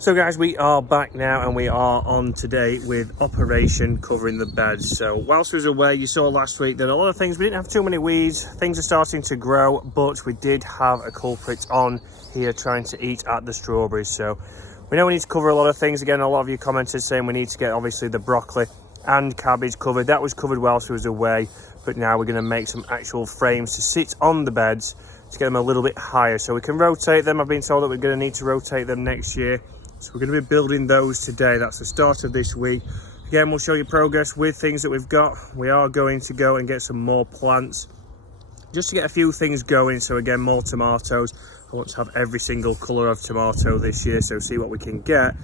So guys, we are back now and we are on today with Operation Covering the Beds. So whilst we was away, you saw last week that a lot of things, we didn't have too many weeds, things are starting to grow, but we did have a culprit on here trying to eat at the strawberries. So we know we need to cover a lot of things. Again, a lot of you commented saying we need to get obviously the broccoli and cabbage covered. That was covered whilst we was away, but now we're going to make some actual frames to sit on the beds to get them a little bit higher so we can rotate them. I've been told that we're going to need to rotate them next year. So we're going to be building those today. That's the start of this week. Again, we'll show you progress with things that we've got. We are going to go and get some more plants just to get a few things going. So again, more tomatoes. I want to have every single colour of tomato this year, so see what we can get.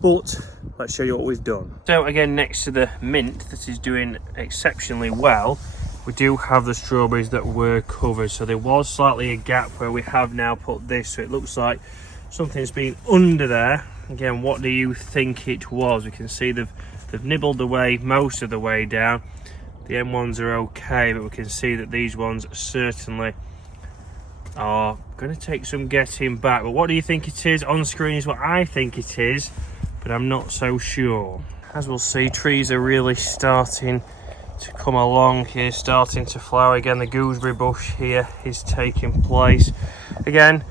But let's show you what we've done. So again, next to the mint that is doing exceptionally well, we do have the strawberries that were covered. So there was slightly a gap where we have now put this, so it looks like something's been under there. Again, what do you think it was? We can see they've nibbled away most of the way down. The M1s are okay, but we can see that these ones certainly are going to take some getting back. But what do you think it is? On screen is what I think it is, but I'm not so sure. As we'll see, trees are really starting to come along here, starting to flower. Again, the gooseberry bush here is taking place. Again,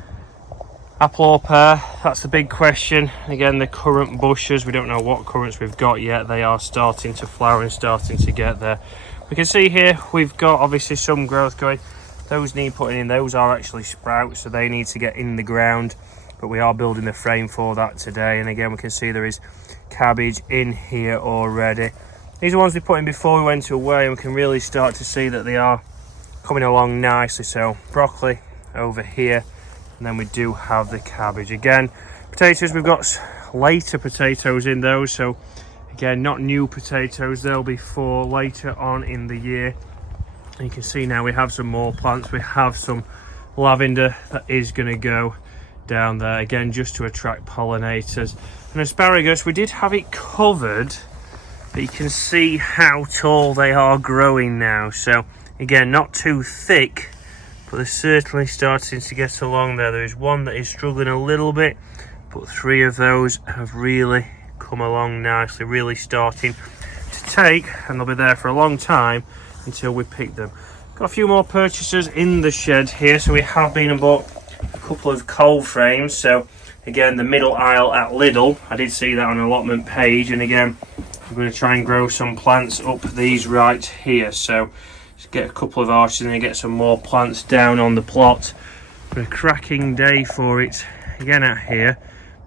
apple or pear, that's the big question. Again, the currant bushes, we don't know what currants we've got yet. They are starting to flower and starting to get there. We can see here we've got obviously some growth going. Those need putting in. Those are actually sprouts, so they need to get in the ground, but we are building the frame for that today. And again, we can see there is cabbage in here already. These are ones we put in before we went away, and we can really start to see that they are coming along nicely. So broccoli over here, and then we do have the cabbage. Again, potatoes, we've got later potatoes in those, so again, not new potatoes, they'll be for later on in the year. And you can see now we have some more plants. We have some lavender that is going to go down there, again, just to attract pollinators. And asparagus, we did have it covered, but you can see how tall they are growing now. So again, not too thick, but they're certainly starting to get along there. There is one that is struggling a little bit, but 3 of those have really come along nicely, really starting to take, and they'll be there for a long time until we pick them. Got a few more purchases in the shed here, so we have been and bought a couple of cold frames. So again, the middle aisle at Lidl, I did see that on an allotment page, and again, I'm going to try and grow some plants up these right here. So get a couple of arches and then get some more plants down on the plot. But a cracking day for it again out here.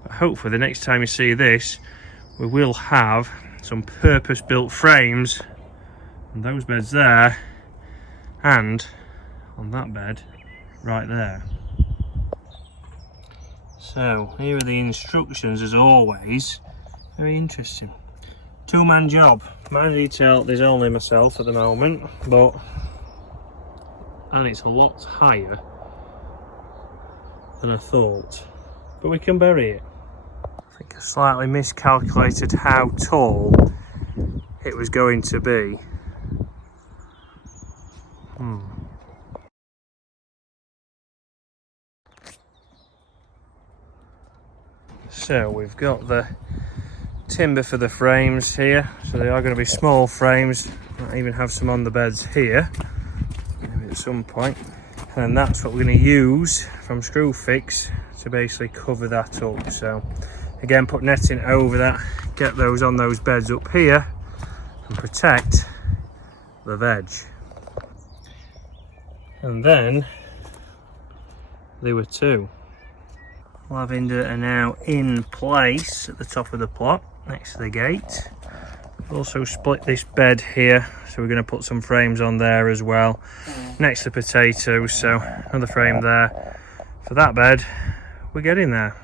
But hopefully the next time you see this, we will have some purpose-built frames on those beds there and on that bed right there. So here are the instructions as always. Very interesting. 2-man job. Mind detail, there's only myself at the moment, and it's a lot higher than I thought, but we can bury it. I think I slightly miscalculated how tall it was going to be. So we've got the timber for the frames here, so they are going to be small frames. Might even have some on the beds here maybe at some point, and then that's what we're going to use from Screwfix to basically cover that up. So again, put netting over that, get those on those beds up here and protect the veg. And then there were 2 lavender are now in place at the top of the plot next to the gate. We've also split this bed here, so we're going to put some frames on there as well next to potatoes. So another frame there for that bed. We're getting there.